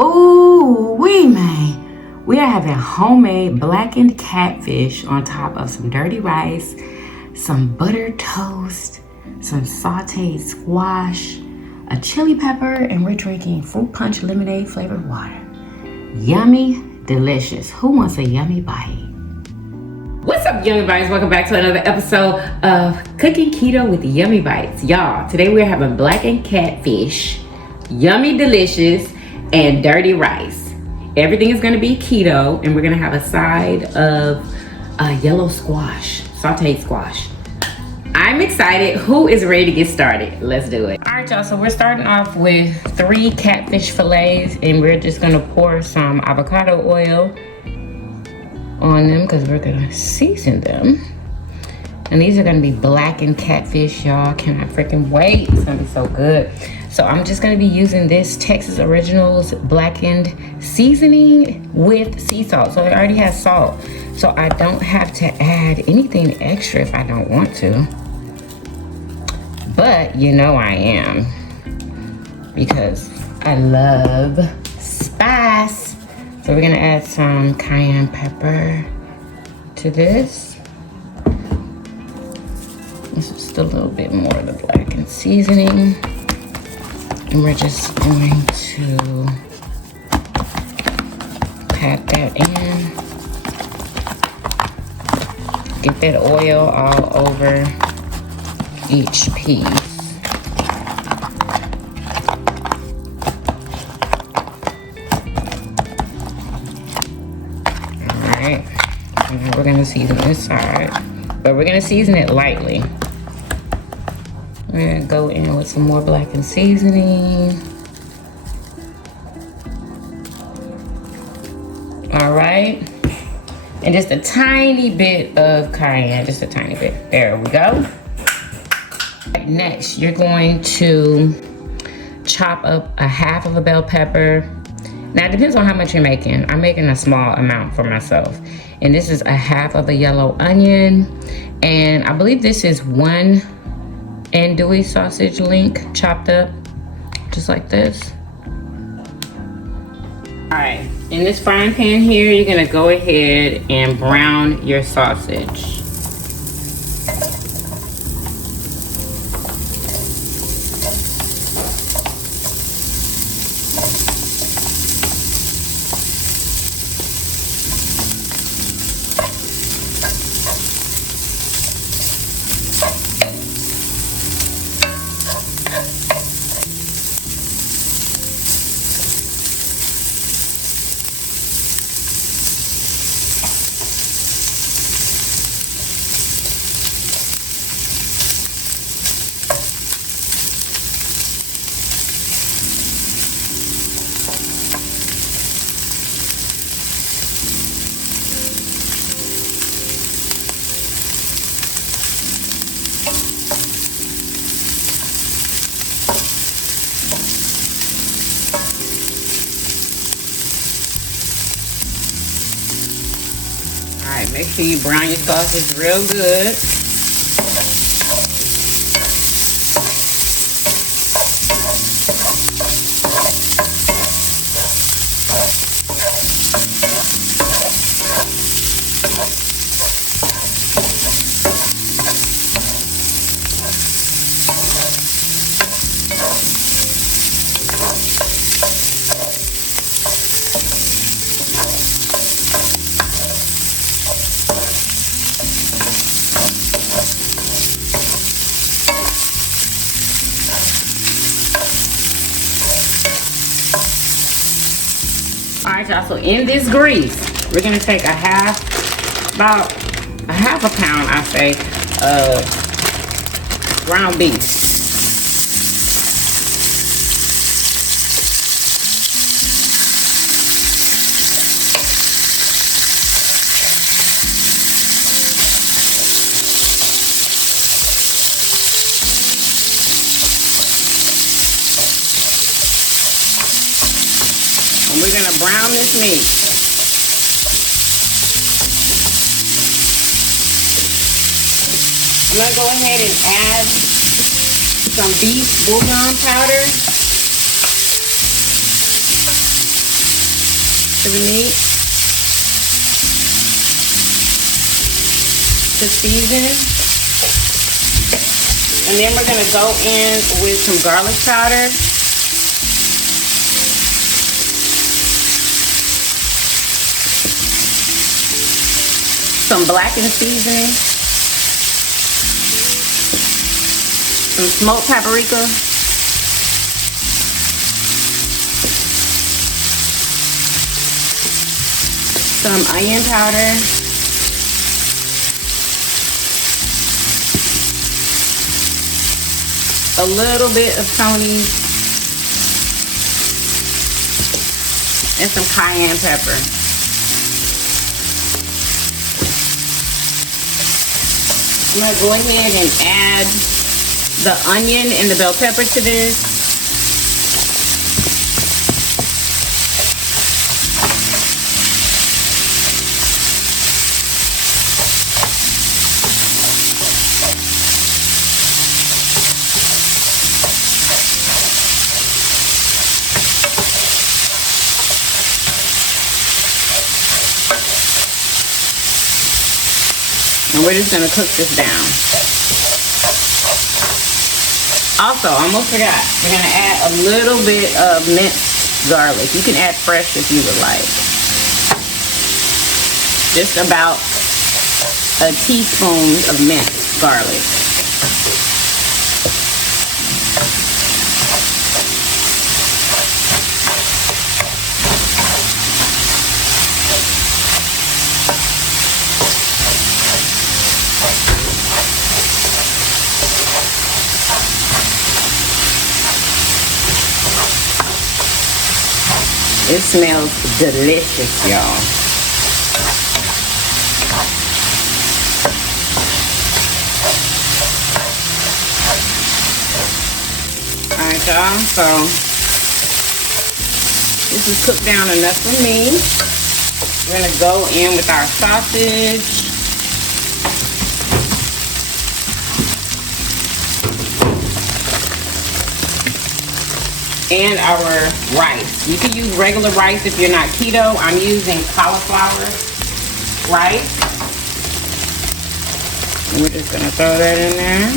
Ooh, man. We are having homemade blackened catfish on top of some dirty rice, some buttered toast, some sauteed squash, a chili pepper, and we're drinking fruit punch lemonade flavored water. Yummy, delicious. Who wants a yummy bite? What's up, Yummybites? Welcome back to another episode of Cooking Keto with Yummybites. Y'all, today we're having blackened catfish, yummy, delicious, and dirty rice. Everything is gonna be keto, and we're gonna have a side of yellow squash, sauteed squash. I'm excited. Who is ready to get started? Let's do it. All right, y'all, so we're starting off with 3 catfish fillets, and we're just gonna pour some avocado oil on them because we're gonna season them. And these are gonna be blackened catfish, y'all. Cannot freaking wait. It's gonna be so good. So I'm just gonna be using this Texas Originals blackened seasoning with sea salt. So it already has salt. So I don't have to add anything extra if I don't want to. But you know I am, because I love spice. So we're gonna add some cayenne pepper to this. This is just a little bit more of the blackened seasoning. And we're just going to pat that in. Get that oil all over each piece. Alright, now we're gonna season this side, but we're gonna season it lightly. We're gonna go in with some more blackened seasoning. Alright, and just a tiny bit of cayenne, just a tiny bit. There we go. Next, you're going to chop up a half of a bell pepper. Now it depends on how much you're making. I'm making a small amount for myself. And this is a half of a yellow onion. And I believe this is 1 andouille sausage link chopped up, just like this. All right, in this frying pan here, you're gonna go ahead and brown your sausage. Alright, make sure you brown your sausage real good. Alright, y'all, so in this grease, we're gonna take about a half a pound, I say, of ground beef. And we're gonna brown this meat. I'm gonna go ahead and add some beef bouillon powder. to the meat to season. And then we're gonna go in with some garlic powder. Some blackened seasoning. Some smoked paprika. Some onion powder. A little bit of Tony. And some cayenne pepper. I'm going to go ahead and add the onion and the bell pepper to this. And we're just gonna cook this down. Also, almost forgot, we're gonna add a little bit of minced garlic. You can add fresh if you would like. Just about a teaspoon of minced garlic. It smells delicious, y'all. Alright, y'all, so this is cooked down enough for me. We're gonna go in with our sausage. And our rice. You can use regular rice if you're not keto. I'm using cauliflower rice. And we're just gonna throw that in there.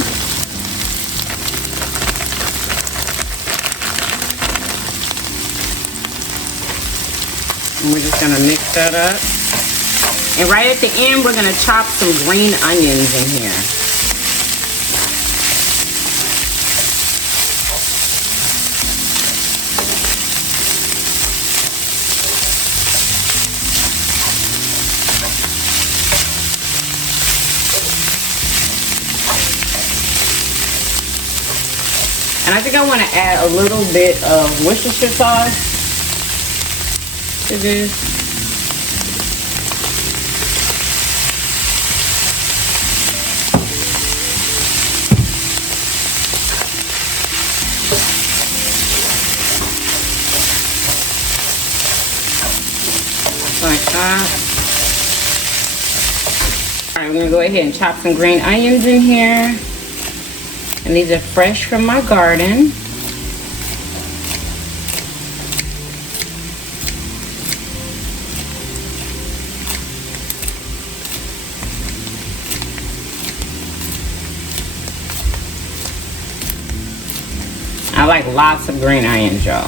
And we're just gonna mix that up. And right at the end, we're gonna chop some green onions in here. And I think I want to add a little bit of Worcestershire sauce to this. Like that. All right, I'm going to go ahead and chop some green onions in here. And these are fresh from my garden. I like lots of green onions, y'all.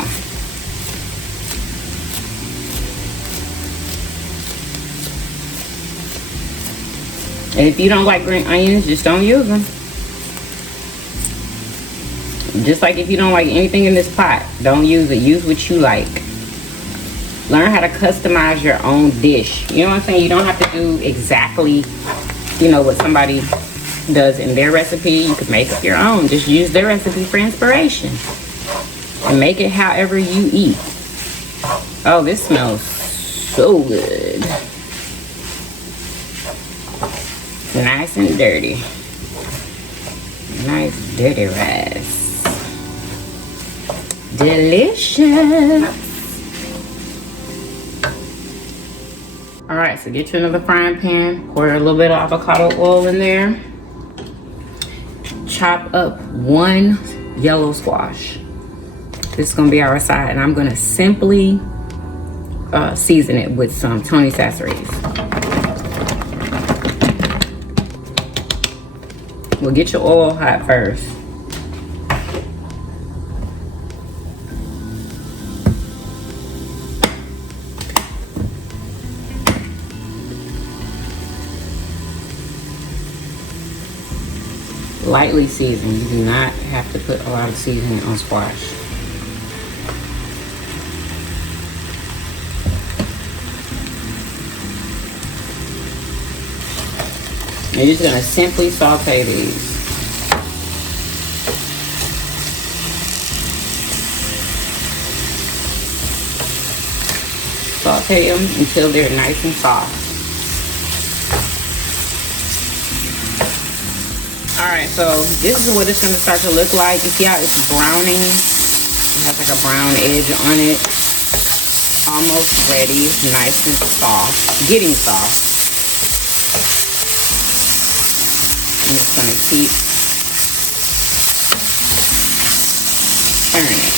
And if you don't like green onions, just don't use them. Just like if you don't like anything in this pot, don't use it. Use what you like. Learn how to customize your own dish. You know what I'm saying? You don't have to do exactly, you know, what somebody does in their recipe. You could make up your own. Just use their recipe for inspiration. And make it however you eat. Oh, this smells so good. Nice and dirty. Nice dirty rice. Delicious. All right, so get you another frying pan. Pour a little bit of avocado oil in there. Chop up 1 yellow squash. This is gonna be our side, and I'm gonna simply season it with some Tony Sasseries. Well, get your oil hot first. Lightly seasoned. You do not have to put a lot of seasoning on squash. You're just gonna simply saute these. Saute them until they're nice and soft. Alright, so this is what it's gonna start to look like. You see how it's browning? It has like a brown edge on it. Almost ready, nice and soft, getting soft. I'm just going to keep turning it.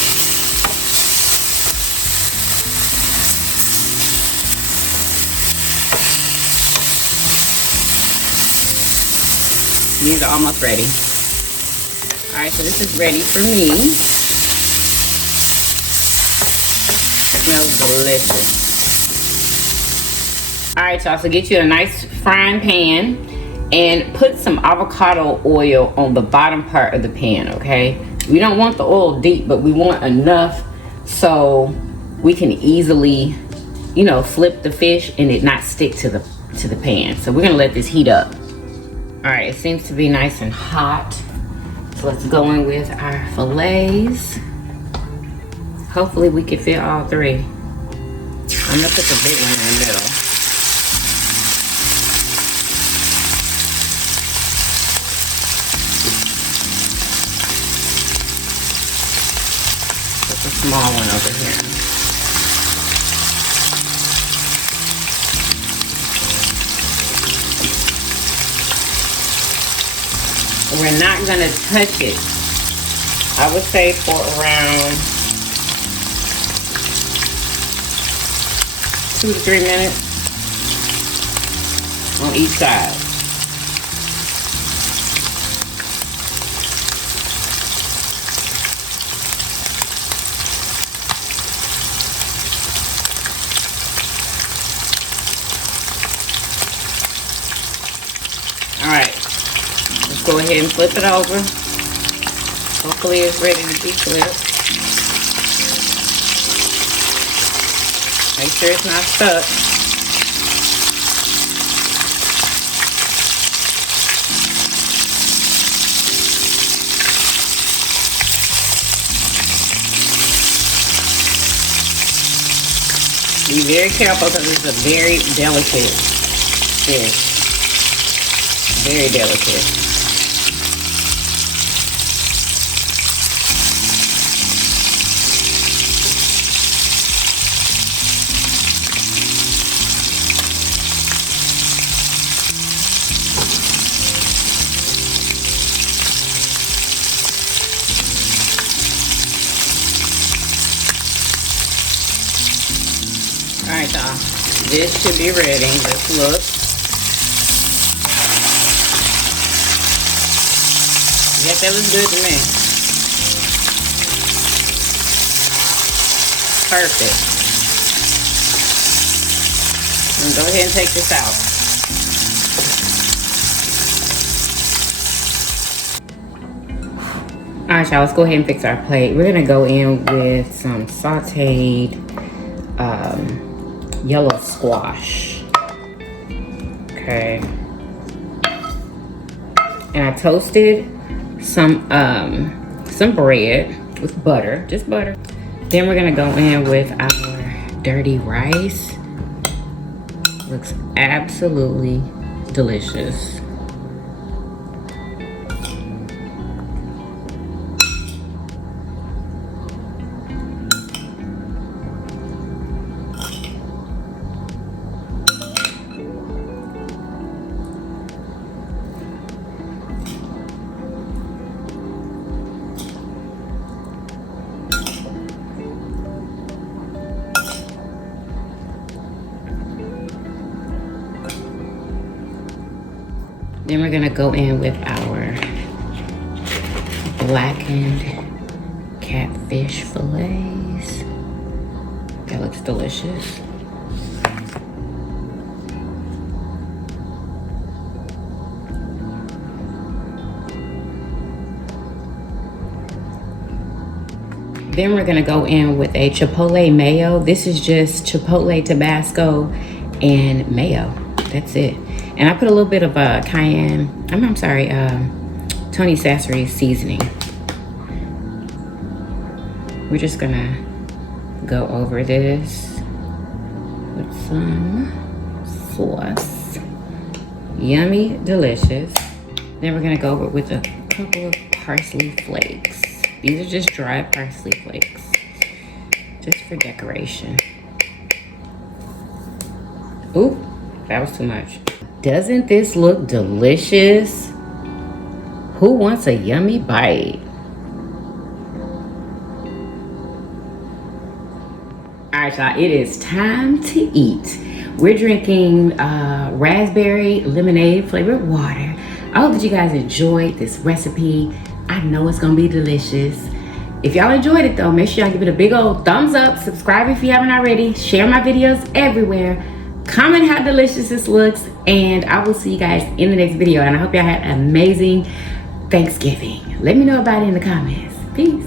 These are almost ready. Alright, so this is ready for me. It smells delicious. Alright, y'all, so get you a nice frying pan. And put some avocado oil on the bottom part of the pan, okay? We don't want the oil deep, but we want enough so we can easily, you know, flip the fish and it not stick to the pan. So we're gonna let this heat up. All right, it seems to be nice and hot. So let's go in with our fillets. Hopefully we can fit all three. I'm gonna put the big one in the middle. Small one over here. We're not gonna touch it. I would say for around 2 to 3 minutes on each side. Alright, let's go ahead and flip it over. Hopefully it's ready to be flipped. Make sure it's not stuck. Be very careful because it's a very delicate fish. Very delicate. Alright, y'all. This should be ready. Let's look. Yes, that looks good to me. Perfect. And go ahead and take this out. Alright, y'all, let's go ahead and fix our plate. We're gonna go in with some sauteed yellow squash. Okay. And I toasted some bread with butter, just butter. Then we're gonna go in with our dirty rice. Looks absolutely delicious. Then we're gonna go in with our blackened catfish fillets. That looks delicious. Then we're gonna go in with a Chipotle mayo. This is just Chipotle Tabasco and mayo. That's it. And I put a little bit of cayenne, I'm sorry, Tony Sassery seasoning. We're just gonna go over this with some sauce. Yummy, delicious. Then we're gonna go over it with a couple of parsley flakes. These are just dried parsley flakes, just for decoration. Ooh, that was too much. Doesn't this look delicious? Who wants a yummy bite? All right, y'all, it is time to eat. We're drinking raspberry lemonade flavored water. I hope that you guys enjoyed this recipe. I know it's gonna be delicious. If y'all enjoyed it though, make sure y'all give it a big old thumbs up. Subscribe if you haven't already. Share my videos everywhere. Comment how delicious this looks. And I will see you guys in the next video. And I hope y'all had an amazing Thanksgiving. Let me know about it in the comments. Peace.